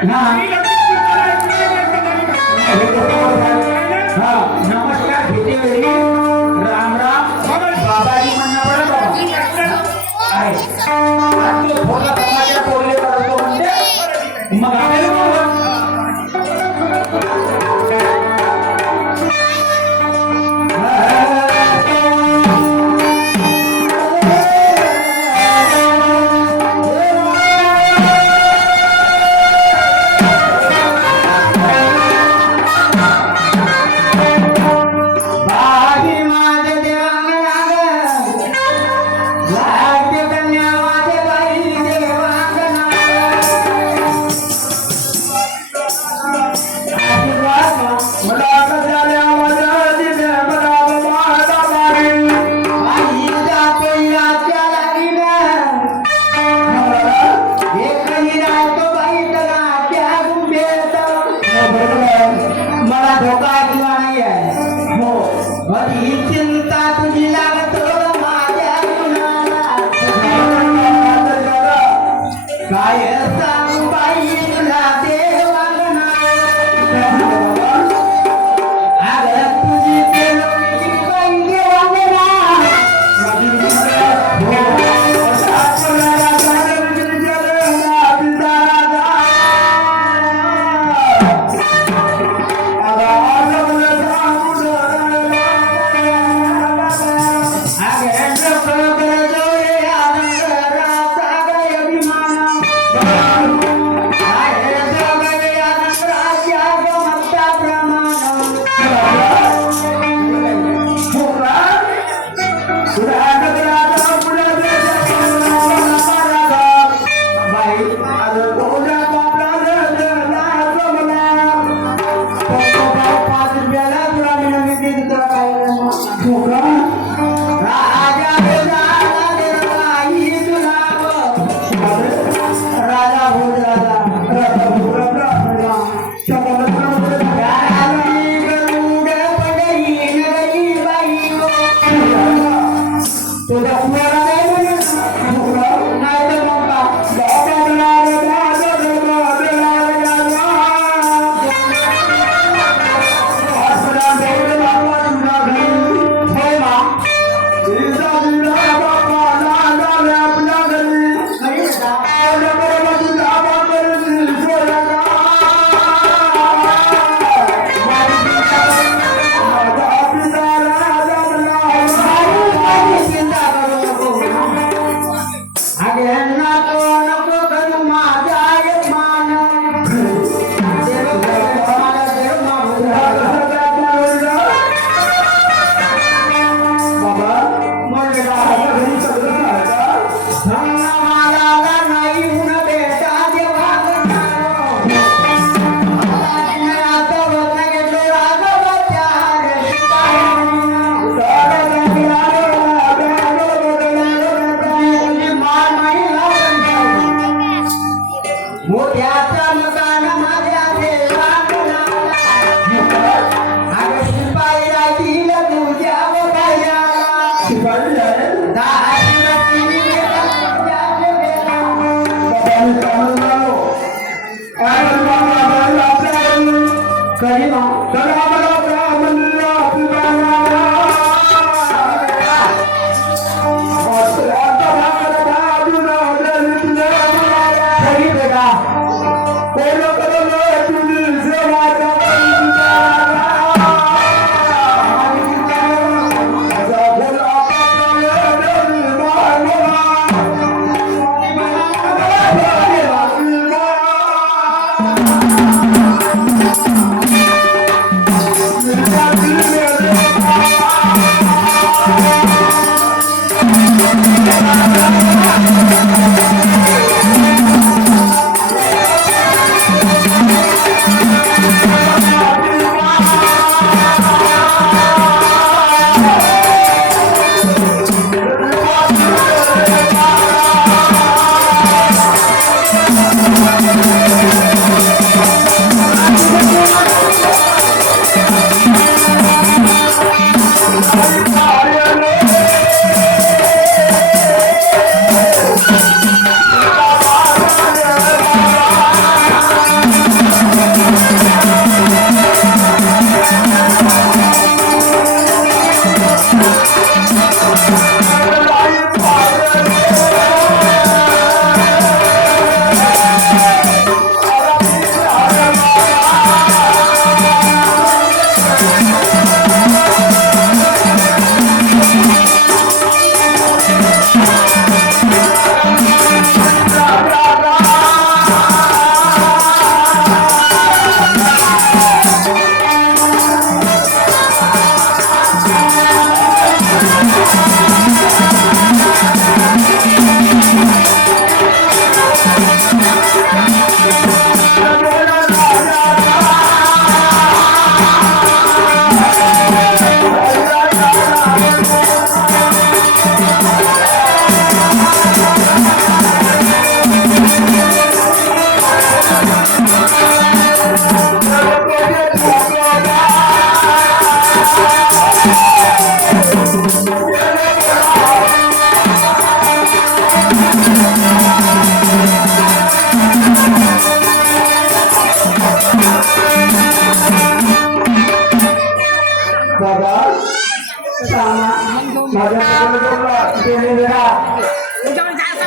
नमस्कार घेते राम राम बाबाजी म्हणणं पडत बाबा आहे पोरले करतो म्हणते मग आपल्याला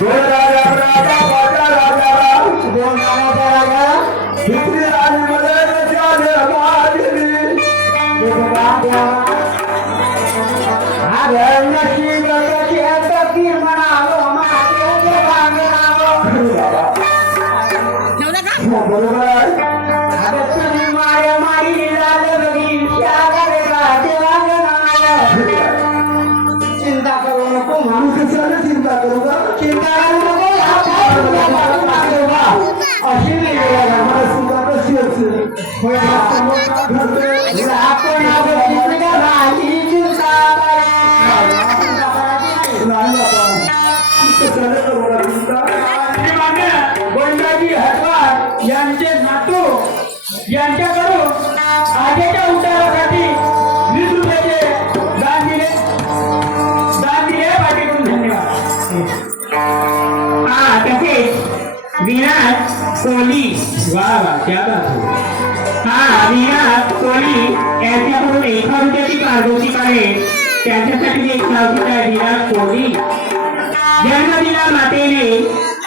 दोन राजा राजा राजा राजा दोन राजा राजा दुसरी राणी मध्ये रचाने महादेवी अरे नशीब कशी तकीर म्हणालो माझे भांगणालो बरोबर आहे अरे तुम्ही मारे मारी झाले बघी शागारे राजे भांगणालो चिंता करू नको म्हणून कशाला चिंता करू का चिंता करू नको अशी मला सुद्धा कशी असेल होय आपण राही चिंता गोंडाजी हरवार यांचे नातू यांच्याकडून आजेच्या उतारासाठी 20 रुपयाचे दान दिले पाठीकडून धन्यवाद हा तसेच विराट कोहली वा वा क्या बात है हा विराट कोहली यांच्याकडून 1 रुपयाची पारितोषिक आहे त्यांच्यासाठी एक नाव आहे विराट कोहली जन्मदिना मातेने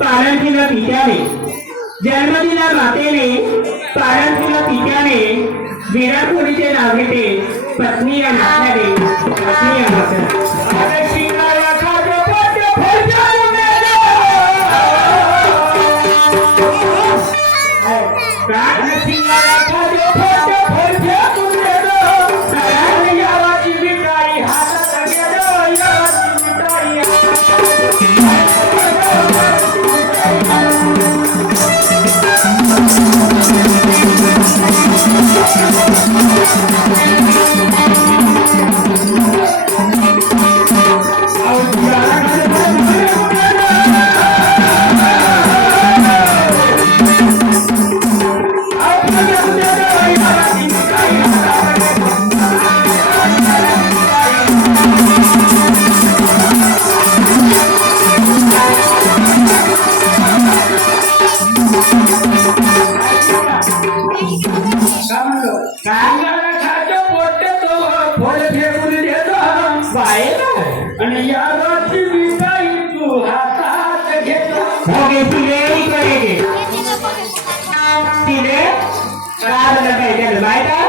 पालन केलं पित्याने जन्मदिना मातेने पालन केलं पित्याने विराट कोहलीचे नाव घेते पत्नी या नात्याने पत्नी या नात्याने अरे शिंगाया खाजो पोटे फळजा मुंडेलो अरे शिंगाया खाजो पोटे फळजा मुंडेलो अरे यावाची मिठाई हातात गेलो यावाची मिठाई आणि यावाची मिठाई तू हातात घेतो होगे तिले करेगे तिले काय लगायचे बायका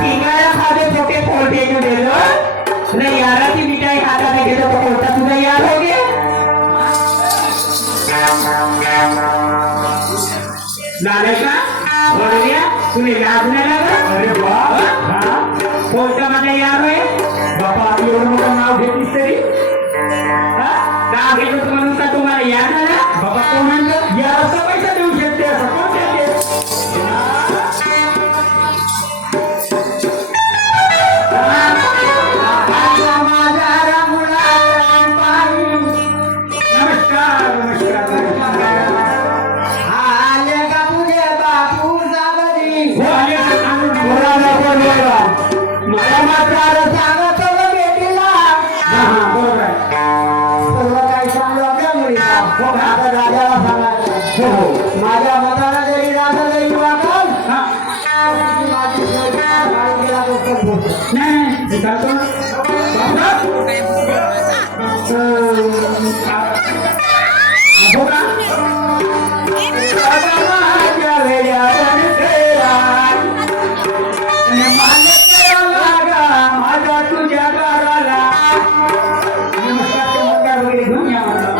सिंगारा खादे छोटे फोड़ते जो दे दो ना यारा की मिठाई खाता है तो कोटा तुझा यार हो गया लाले का बोल गया तूने याद नहीं लगा अरे वाह हाँ कोटा माझा यार है बापा आपली एवढं मोठं नाव घेतलीस तरी नाव घेतो म्हणून का तुम्हाला याद आला बाबा कोण म्हणलं या असा पैसा देऊ शकते असं कोण देते नमस्कार नमस्कार आले का तुझे बापू जागरी हो आले बोलायला बोलवा मला मात्र सांगत बेटीला हा बरोबर आहे सर्व काही सांगू आपल्या मुलीला हो का? आता राजाला सांगायचं हो हो माझ्या मताला जरी राजा जरी वाकल हा माझी मालकीला डोक्यात बोलतो नाही हे जातो ना. बाबा हो का बाबा माझ्या वेड्या बनतेला आणि माझ्या लागा माझ्या तुझ्या दाराला नमस्कार चमत्कार वगैरे घेऊन या मला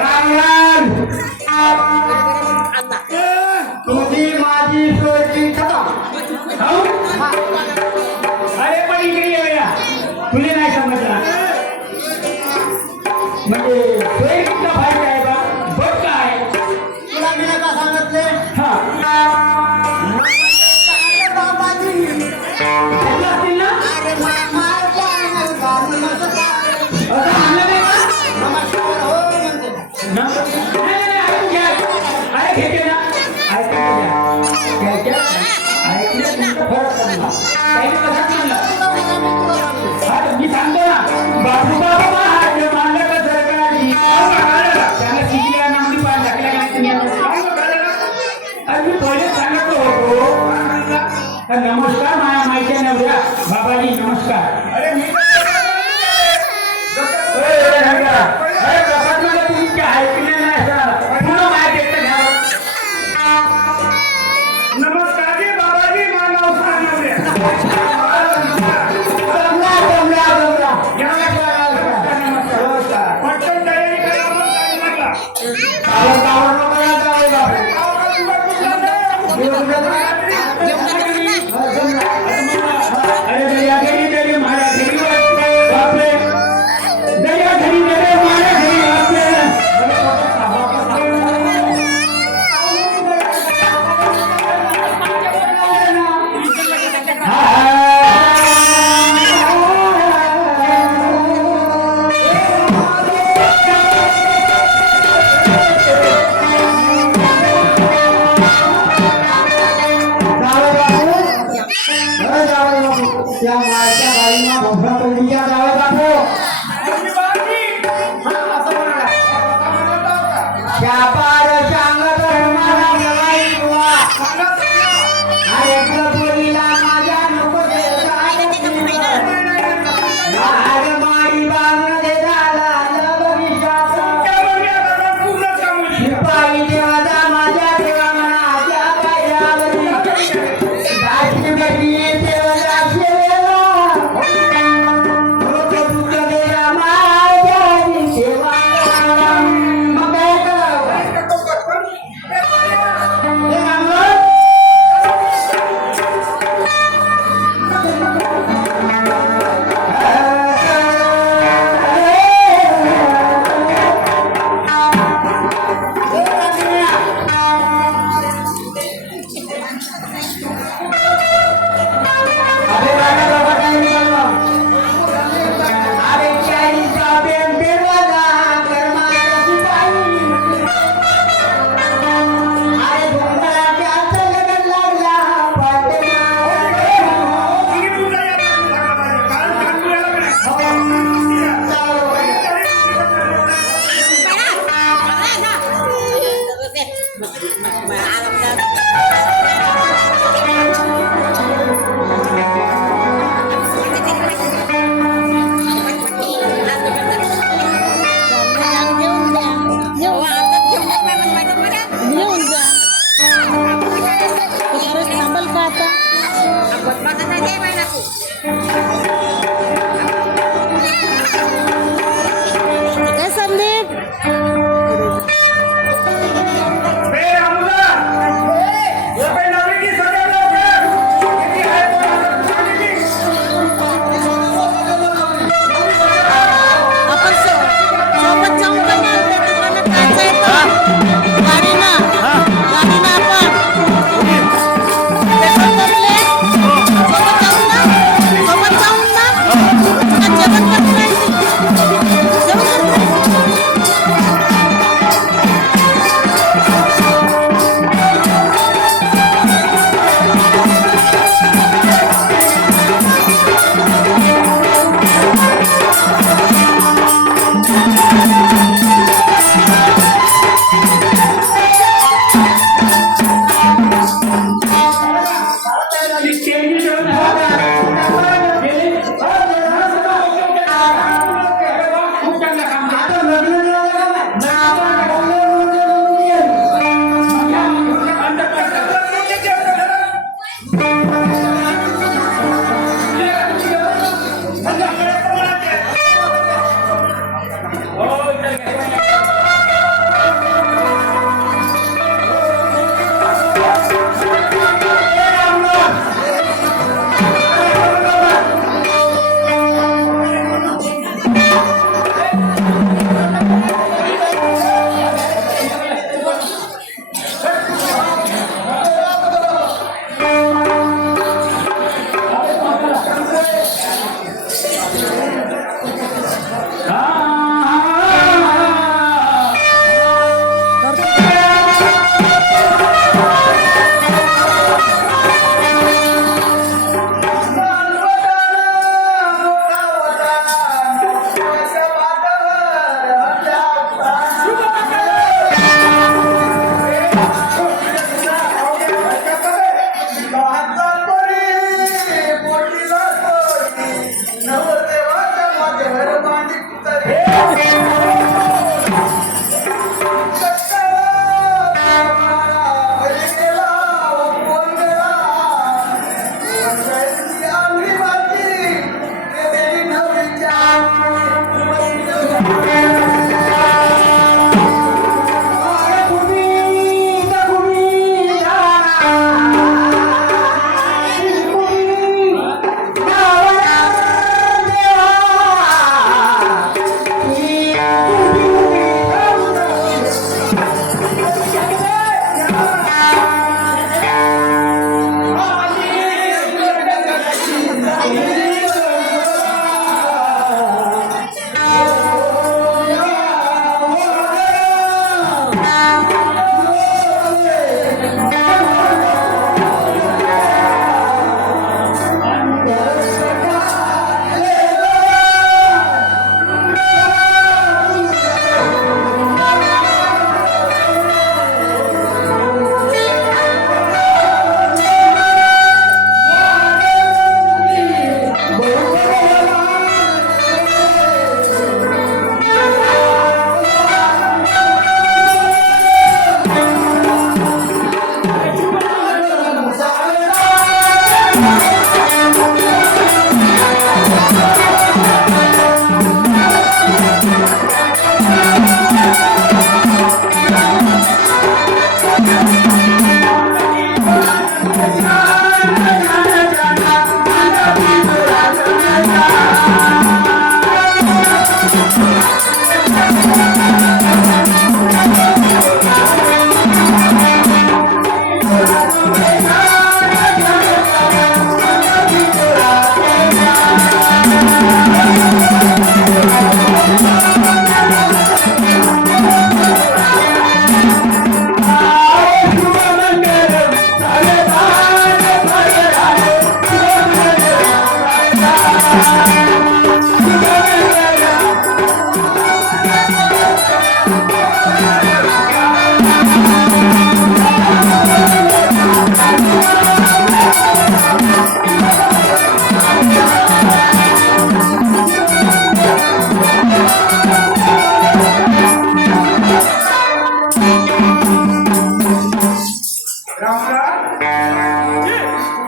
रामराम तुझी माझी सोयची खतम हो? अरे पण इकडे येऊया तुले नाही समजला म्हणजे सोय कुठला फायदा आहे बा बघ काय तुला मी नका सांगितले हा बाबाजी घेतला असतील ना अरे माय असं म्हणलं नाही का नमस्कार हो म्हणते नाही, ऐकून घ्या. अरे घेते ना ऐकून घ्या. घ्यायच्या. ऐकण्यात तुमचा फरक पडला. काही नाही लक्षात आणलं. हा, मी सांगतो ना बाबूबाबा महाराज मांडक सरकारची त्याला शिकल्या नामनी पाय टाकल्या का नाही तुम्ही? अरे मी पहिले सांगत होतो नमस्कार माझ्या माईच्या नवऱ्या बाबाजी नमस्कार अरे मी अरे प्रसाद मला तुमच्या ऐकले नाही सर पुन्हा माहिती येतं घ्या नमस्कार जी बाबाजी मानव सांगले पटकन तयारी करा मग अरे दर्या घरी दे माझ्या घरी बापरे दर्या घरी दे माझ्या घरी त्या मायच्या बाईंना भोसरा पहिलीच्या जावे बापू त्या पार सांगत मला मलाई तुला अरे कबुलीला माझ्या नको माझ माई बांगण दे झाला शिपाई देवाचा माझ्या देवांगणाच्या पायावरी दाशी बेटी देवाला सेवेला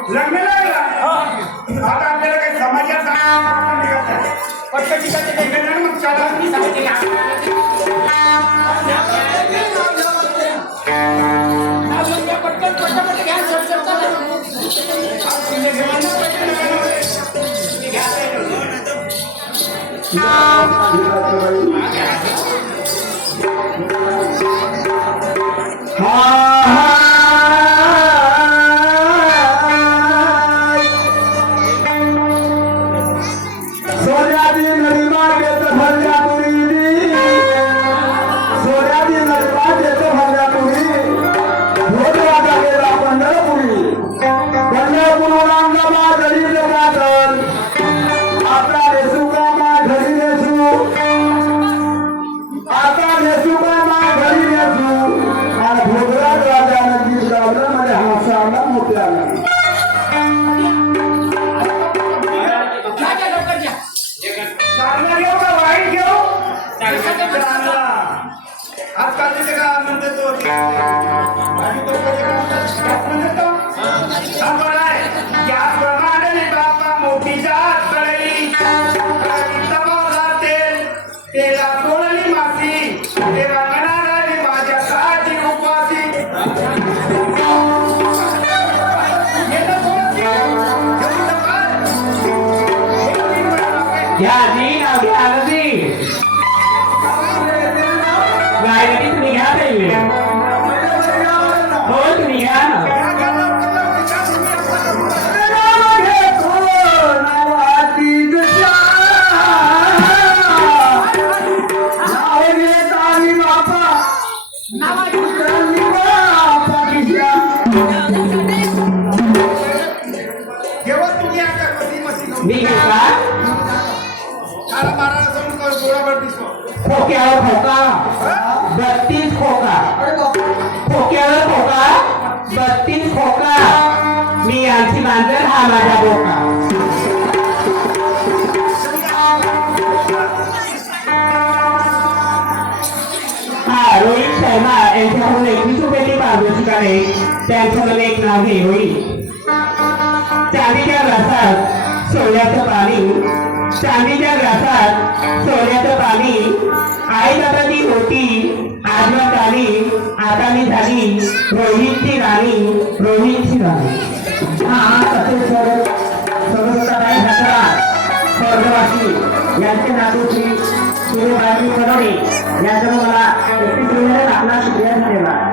लग्न लागला आता आपल्याला काही समाजात निघत नाही पटकन ठिकाणी काही घडलं ना मग चला मी सांगते सोन्याची नदी मार्गेत भरल्या पुरी सोन्याची नदी मार्गेत भरल्या पुरी भोजवाचा गेला पंढरपुरी पंढरपूर आणला माझी जगातल आता नेसू का मा घरी नेसू आता नेसू का मा घरी नेसू आणि भोजराज राजानं जी लावलं म्हणजे हासाला मोठ्याला चांगला घेऊ का वाईट घेऊ चांगला आजकाल तिथे का म्हणते तो आणि तो कधी म्हणते तो हा बरं आहे याप्रमाणे बापा मोठी जात कळली तमाला तेला तोडली माती तेला म्हणाली माझ्यासाठी उपवासी घ्या जी नाव घ्या आरती गायला की तुम्ही घ्या पहिले हो तुम्ही घ्या ना जेव्हा तुम्ही आता कधी मशी मी घेऊ का खाला मारायला जाऊन गोळाभर दिसतो खोक्यावर खोका 32 खोका खोक्यावर खोका 32 खोका मी यांची मांजर हा माझा बोका हा रोहित शर्मा यांच्याकडून 21 रुपयाची पारितोषिक आहे त्यांच्याकडून एक नाव हे होईल चांदीच्या ग्लासात सोन्याचं पाणी चांदीच्या ग्लासात सोन्याचं पाणी आई दादाची होती आजवर आली आता मी झाली रोहितची राणी रोहितची राणी हा तसेच सर्वसाधारण घटना स्वर्गवासी यांचे नातू श्री सूर्यबाई कडोळे यांच्याकडून मला 31 रुपये आपला शुक्रिया धन्यवाद